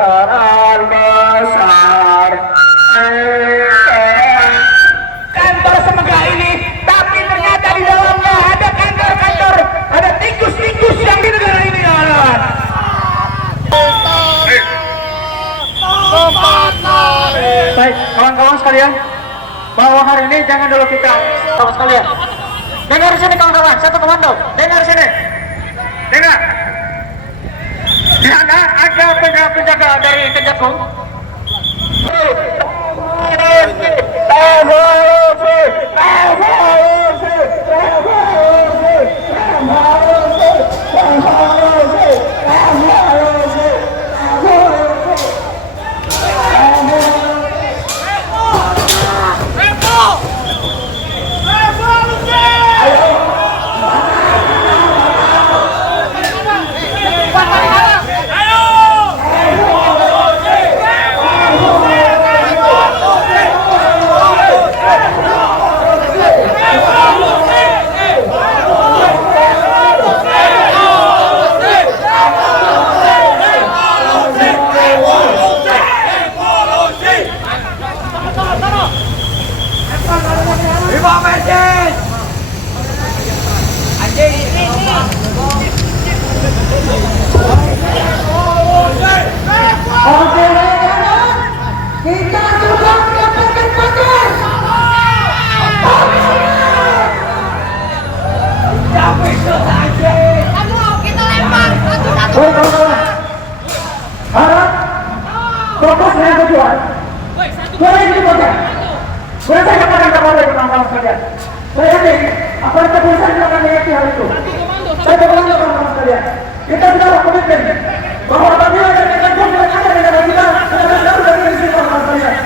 restoran besar kantor Semega ini, tapi ternyata di dalamnya ada kantor-kantor, ada tikus-tikus yang di negara ini, kawan. Baik, kawan-kawan sekalian, bahwa hari ini jangan dulu kita, kawan sekalian, dengar sini kawan-kawan, satu komando, dengar sini, dengar. Di sana ada penjaga dari Kejagung. Fokus yang kedua. Boleh dibuka. Boleh saya katakan kepada kawan-kawan sekalian. Saya yakin aparat kepolisian juga akan mengerti hal itu. Saya berkata kawan-kawan sekalian, kita sudah komitmen bahwa apabila ada kejadian yang ada di negara kita, kita harus dari sisi kawan-kawan sekalian.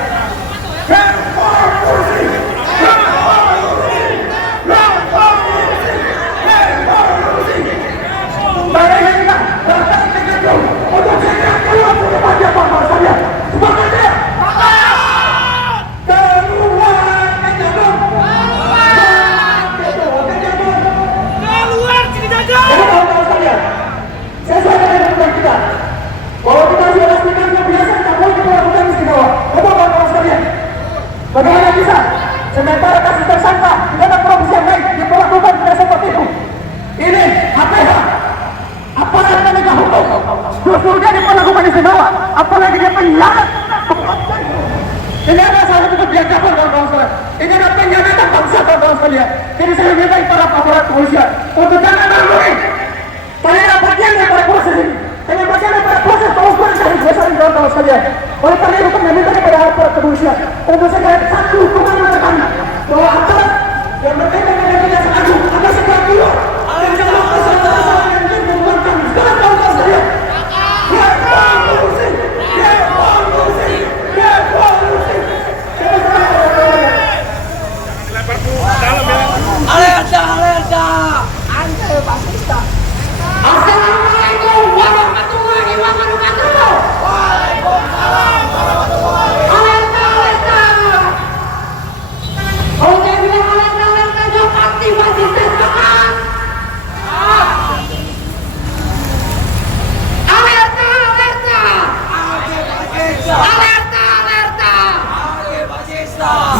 Bagaimana bisa sementara kasus tersangka di dalam provinsi yang lain diperlakukan tidak seperti itu? Ini HPH, apalagi penegak hukum, justru dia diperlakukan istimewa, apalagi dia penyianat. Ini ada salah satu kebijakan kawan-kawan sekalian. Ini adalah pengkhianatan bangsa kawan-kawan sekalian. Jadi saya minta para aparat kepolisian untuk jangan melalui. Kalian bagian daripada proses ini. Kalian bagian daripada proses pengukuran dari biasa ini kawan-kawan sekalian. Oleh karena itu kami minta kepada aparat kepolisian untuk segera satu hukuman yang terkena bahwa aparat yang berkaitan dengan kejaksaan agung akan segera keluar dan jangan pasal-pasal yang membuat kami sekarang kawan-kawan sekalian. Revolusi, revolusi, revolusi. Alerta, alerta, anti fascista. Assalamualaikum warahmatullahi wabarakatuh. Waalaikumsalam warahmatullahi wabarakatuh. Alerta, alerta. Oke, bilang alerta, alerta, jom anti fascista semangat. Alerta, alerta. Alerta, alerta.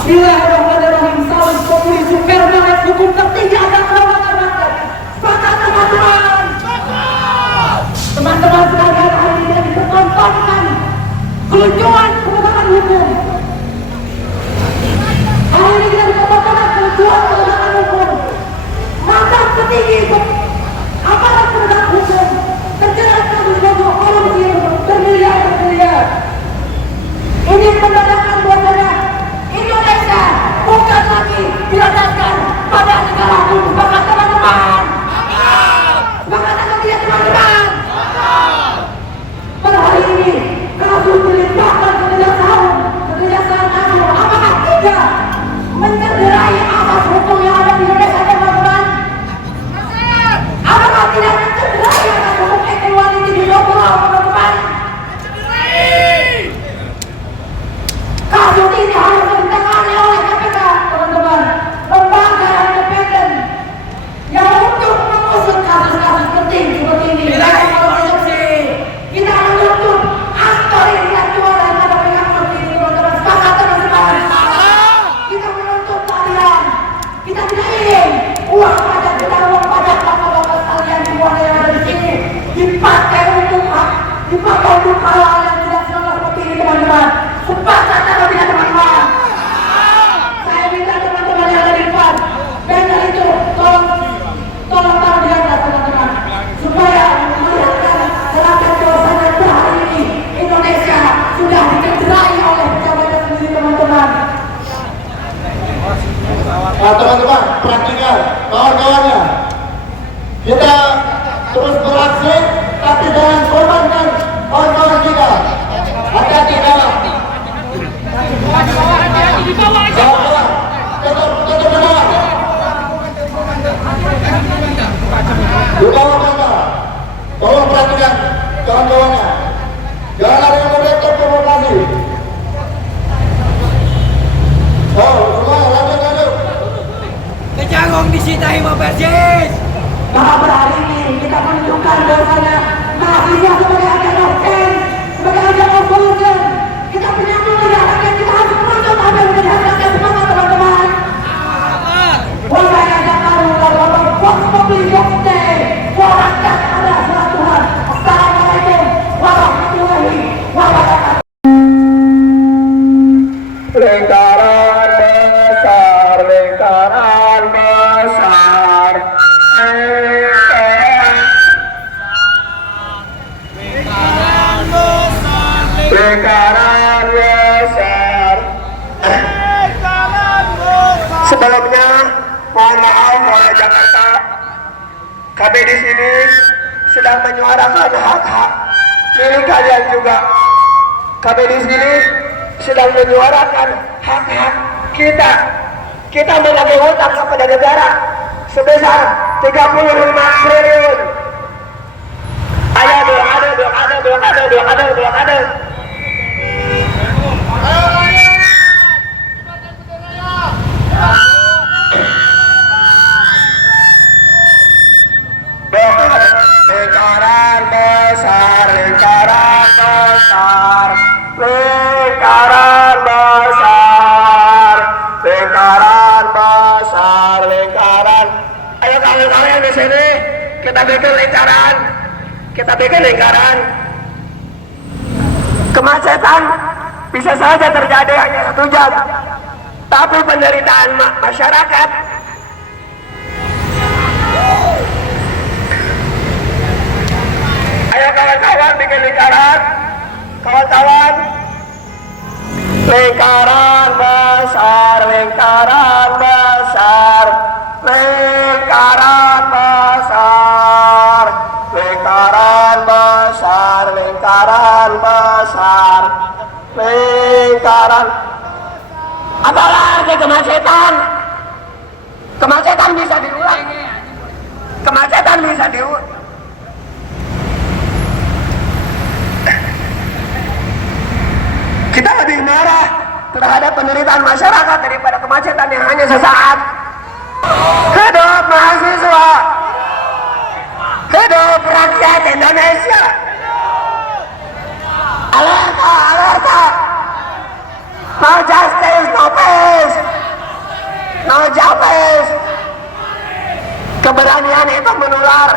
Bismillahirrahmanirrahim. Salam populis super banget, hukum tertinggi akan melawan rakyat. Sepakat teman-teman. Teman-teman sekalian, hari ini kita tontonkan kelucuan penegakan hukum. Hari ini kita tontonkan kelucuan penegakan hukum. Mantan petinggi aparat penegak hukum terjerat kasus bocor korupsi bermiliar-miliar. Ini menandakan bahwasanya Indonesia bukan lagi dilandaskan pada negara hukum. Sepakat teman-teman. Sepakat atau tidak teman-teman? Pada hari ini kasus dilimpahkan ke kejaksaan agung. Apakah tidak mencederai asas hukum yang ada di Indonesia, teman-teman? perhatikan kawan-kawannya. Kita terus beraksi, tapi jangan korbankan kawan-kawan kita. Hati-hati kawan. Di bawah aja. Tetap benar. Di bawah mata. Tolong perhatikan kawan-kawannya. Jangan ada yang mereka provokasi. Oh, lanjut. Kejangong disita Imam Persis. Maka berhari ini kita menunjukkan bahwasanya mahasiswa sebagai agen offense, sebagai agen opposition, kita menyambut dari rakyat, kita harus menuntut apa yang menjadi hak rakyat. Semangat teman-teman. Wahai rakyat baru dan Vox Populi Vox Day, rakyat adalah suara Tuhan. Assalamualaikum warahmatullahi wabarakatuh. Lingkaran besar, lingkaran besar, lingkaran besar. Sebelumnya, mohon maaf warga Jakarta, kami di sini sedang menyuarakan hak-hak milik kalian juga. Kami di sini sedang menyuarakan hak-hak kita. Kita menagih hutang kepada negara sebesar 35 triliun. Ayo ada. Lingkaran besar, lingkaran besar, lingkaran besar, lingkaran besar, lingkaran. Ayo kawan-kawan di sini kita bikin lingkaran, Kemacetan bisa saja terjadi hanya 1 jam, tapi penderitaan masyarakat. Ayo kawan-kawan bikin lingkaran, kawan-kawan. Lingkaran besar, lingkaran besar, lingkaran besar, lingkaran besar, lingkaran besar, lingkaran. Apalagi kemacetan? Kemacetan bisa diulang. Kemacetan bisa diulang. Kita lebih marah terhadap penderitaan masyarakat daripada kemacetan yang hanya sesaat. Hidup mahasiswa, hidup rakyat Indonesia. Alerta, no justice, no peace, no justice. Keberanian itu menular,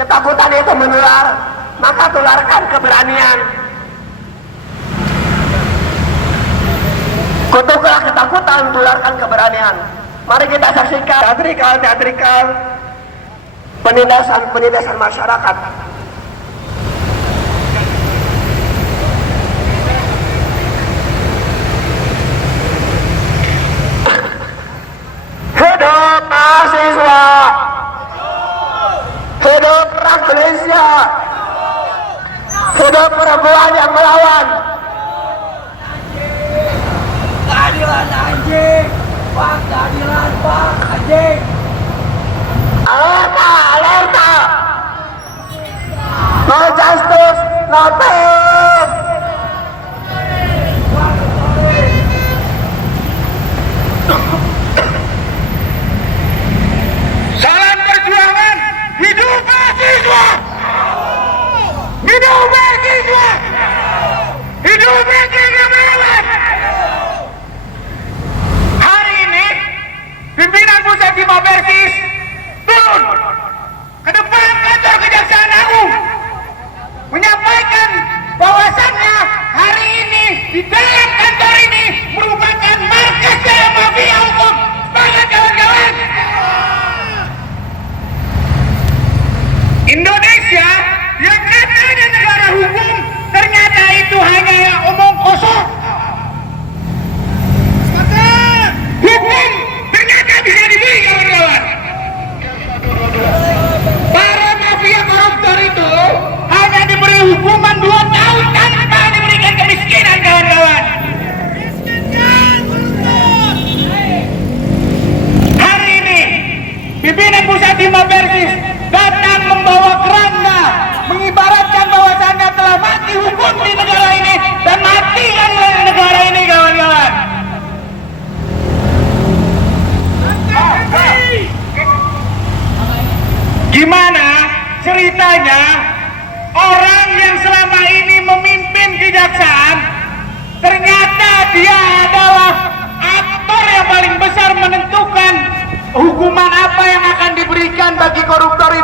ketakutan itu menular, maka tularkan keberanian. Kutuklah ketakutan, tularkan keberanian. Mari kita saksikan teatrikal penindasan masyarakat. Hidup mahasiswa, hidup rakyat Indonesia, hidup perempuan yang melawan. Keadilan anjing, Pak, keadilan Pak, anjing. Alerta, no justice, no peace. Salam perjuangan, hidup mahasiswa, hidup mahasiswa, hidup mahasiswa melawan. Pimpinan pusat Imam Persis turun ke depan kantor Kejaksaan Agung menyampaikan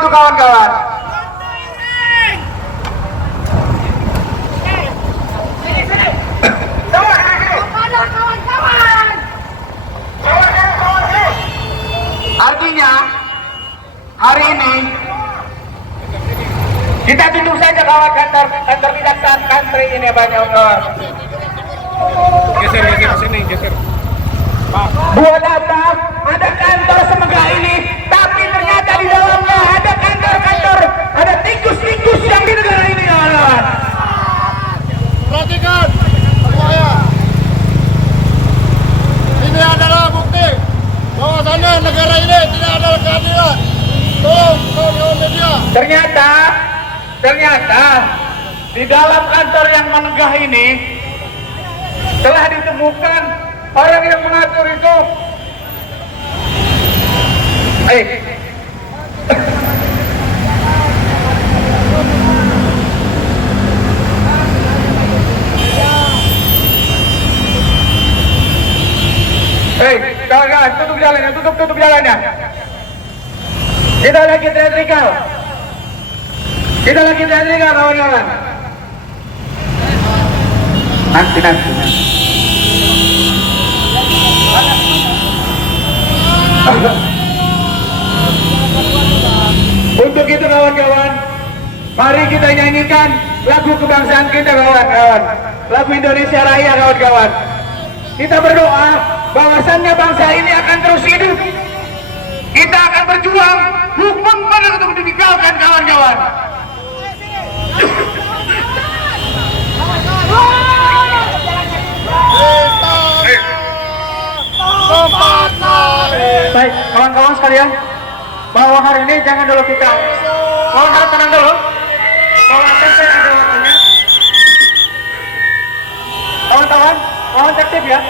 kawan-kawan. Artinya hari ini kita tutup saja kawan kantor kejaksaan country ini banyak kawan. Geser sini, geser. Buat apa ada kantor semegah ini, tapi ternyata di dalamnya ada kantor-kantor, ada tikus-tikus yang di negara ini kawan. Perhatikan semuanya. Ini adalah bukti bahwasannya negara ini tidak ada keadilan. Tolong kawan-kawan media. Ternyata di dalam kantor yang menegah ini telah ditemukan orang yang mengatur itu. Kawan-kawan, tutup jalannya. Kita lagi teatrikal, kawan-kawan. Nanti. Untuk itu kawan-kawan, mari kita nyanyikan lagu kebangsaan kita kawan-kawan, lagu Indonesia Raya kawan-kawan. Kita berdoa bahwasannya bangsa ini akan terus hidup. Kita akan berjuang hukum benar untuk ditinggalkan kawan-kawan. Baik, kawan-kawan sekalian, bahwa hari ini jangan dulu kita. Mohon harap tenang dulu. Kalau akan saya ada waktunya. Kawan-kawan, mohon tertib ya.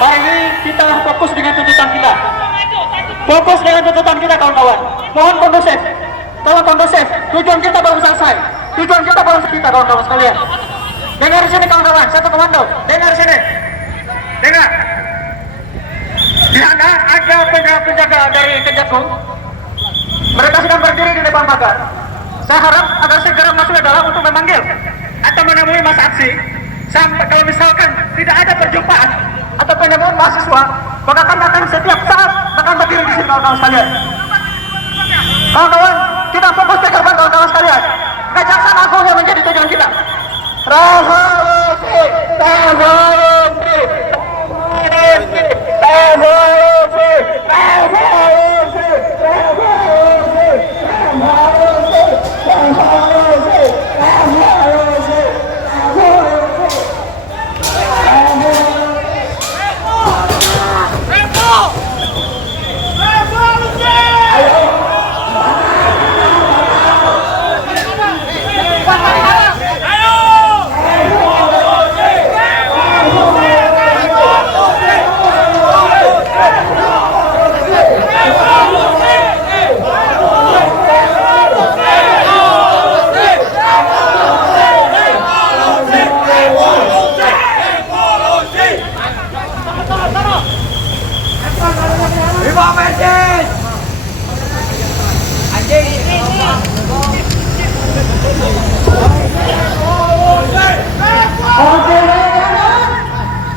Hari ini kita fokus dengan tuntutan kita. Fokus dengan tuntutan kita kawan-kawan. Mohon kondusif. Tolong kondusif. Tujuan kita belum selesai. Tujuan kita belum selesai kawan-kawan sekalian. Dengar sini kawan-kawan, satu komando. Dengar sini. Dengar. Di sana ada penjaga dari Kejagung. Mereka sedang berdiri di depan pagar. Saya harap agar segera masuk ke dalam untuk memanggil atau menemui masa aksi. Sampai kalau misalkan tidak ada perjumpaan atau penemuan mahasiswa, maka kami akan setiap saat akan berdiri di sini kawan-kawan sekalian. Kawan-kawan, kita fokus ke depan kawan-kawan sekalian. Kejaksaan Agung yang menjadi tujuan kita. Revolusi, revolusi, revolusi, revolusi, revolusi, revolusi, revolusi, revolusi, revolusi,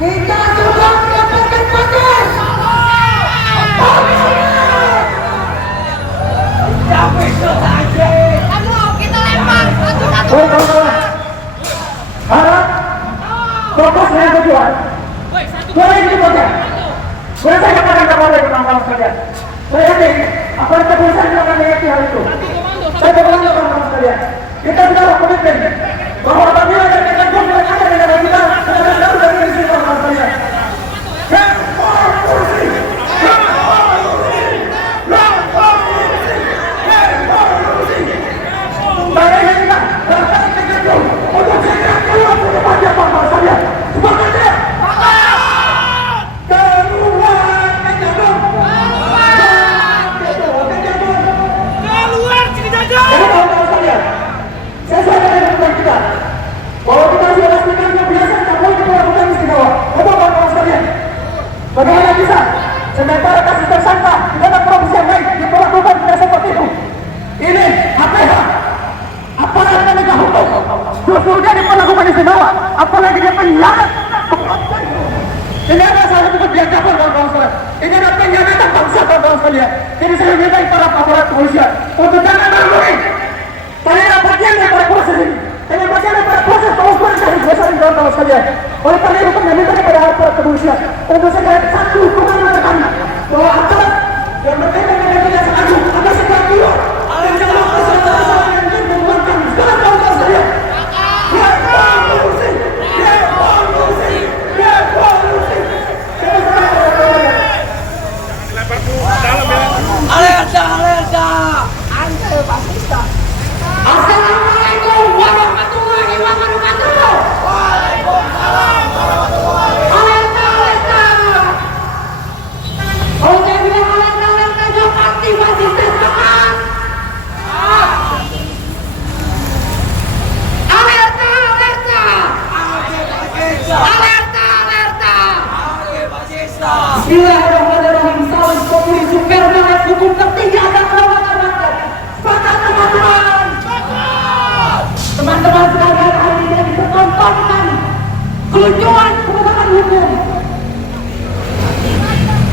kita sudah mendapatkan pagar. Kita lempar satu-satu. Harap fokus dengan tujuan. Boleh ini saja. Boleh saya katakan kepada kawan-kawan sekalian. Saya yakin apa yang tulisan akan mengerti hal itu. Saya berkata kawan-kawan sekalian, kita sudah komitmen bahwa apabila ada Kejagung yang ada di negara kita, kita harus dari sisi kawan-kawan sekalian. Saya berkhianat. Ini adalah salah satu kebiadaban kawan-kawan sekalian. Ini adalah pengkhianatan bangsa kawan-kawan sekalian. Jadi saya minta para aparat kepolisian untuk jangan melalui. Kalian adalah bagian daripada proses ini. Kalian bagian daripada proses pengukuran dari dosa ini kawan-kawan sekalian. Oleh karena itu kami minta kepada aparat kepolisian untuk segera satu hukuman yang kami bahwa aparat yang berkaitan dengan tidak sengaja akan segera keluar. Alerta! Anjay, fasista! Assalamualaikum warahmatullahi wabarakatuh. Waalaikumsalam warahmatullahi Alerta, alerta. Oh, saya bilang alerta, alerta, jom aktif fasista semangat. Alerta, alerta. Alerta, alerta. Bismillahirrahmanirrahim. Salam komunis super banget, hukum tertinggi akan kedaulatan rakyat. Sepakat teman-teman. Teman-teman sekalian, hari ini kita bisa tontonkan kelucuan penegakan hukum.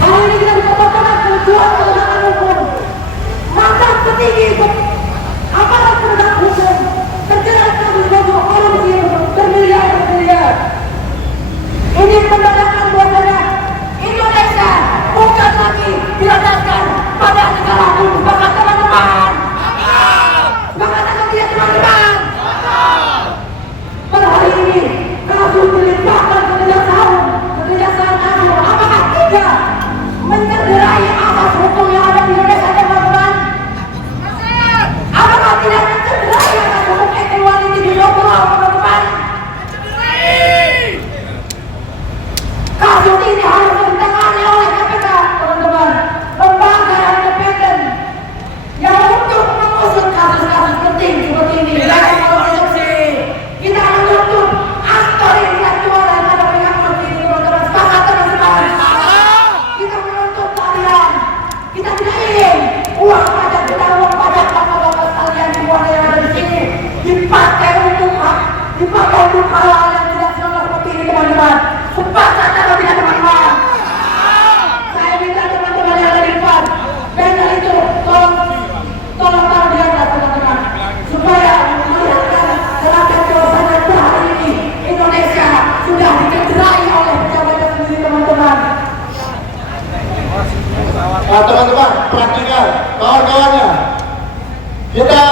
Hari ini kita bisa tontonkan kelucuan penegakan hukum. Mandat tertinggi untuk aparat penegak hukum terjerat kasus korupsi bermiliar-miliar. Ini menandakan bahwasanya Indonesia bukan lagi dilandaskan pada negara hukum. Sepakat teman-teman. Sepakat atau tidak teman-teman? Pada hari ini kasus dilimpahkan ke Kejaksaan Agung. Apakah tidak mencederai asas hukum yang ada di Indonesia, teman-teman? Apakah tidak mencederai asas hukum equality di Indonesia, teman-teman? Kasus ini harus ditangani oleh KPK, teman-teman. Lembaga yang independen yang untuk mengusut kasus-kasus penting seperti ini. Kita menuntut aktor intelektual daripada pihak korupsi ini, teman-teman. Sepakat, teman-teman. Kita menuntut keadilan. Kita tidak ingin uang pajak kita, uang pajak bapak-bapak sekalian di luar yang ada di sini dipakai untuk hal-hal yang tidak senonoh seperti ini, teman-teman. Sepakat atau tidak, teman-teman? Saya minta teman-teman yang ada di depan, banner itu tolong taruh di atas, teman-teman, supaya melihatkan gerakan bahwasanya hari ini Indonesia sudah dicederai oleh pejabatnya sendiri, teman-teman. Nah, teman-teman, perhatikan kawan-kawannya. Kita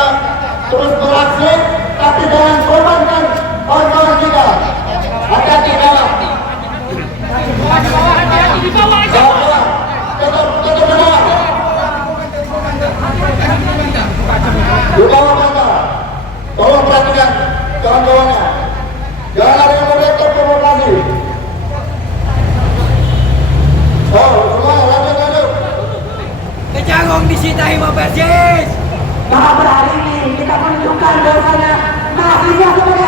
terus beraksi, tapi jangan korbankan kawan-kawan kita. Hati-hati kawan. Di bawah aja. Kawan-kawan, tetap benar. Di bawah mata. Tolong perhatikan kawan-kawannya. Jangan ada yang merekod provokasi. Oh, semua lanjut. Kejagung disita Hima Persis. Maka pada hari ini kita menunjukkan bahwasanya mahasiswa sebagai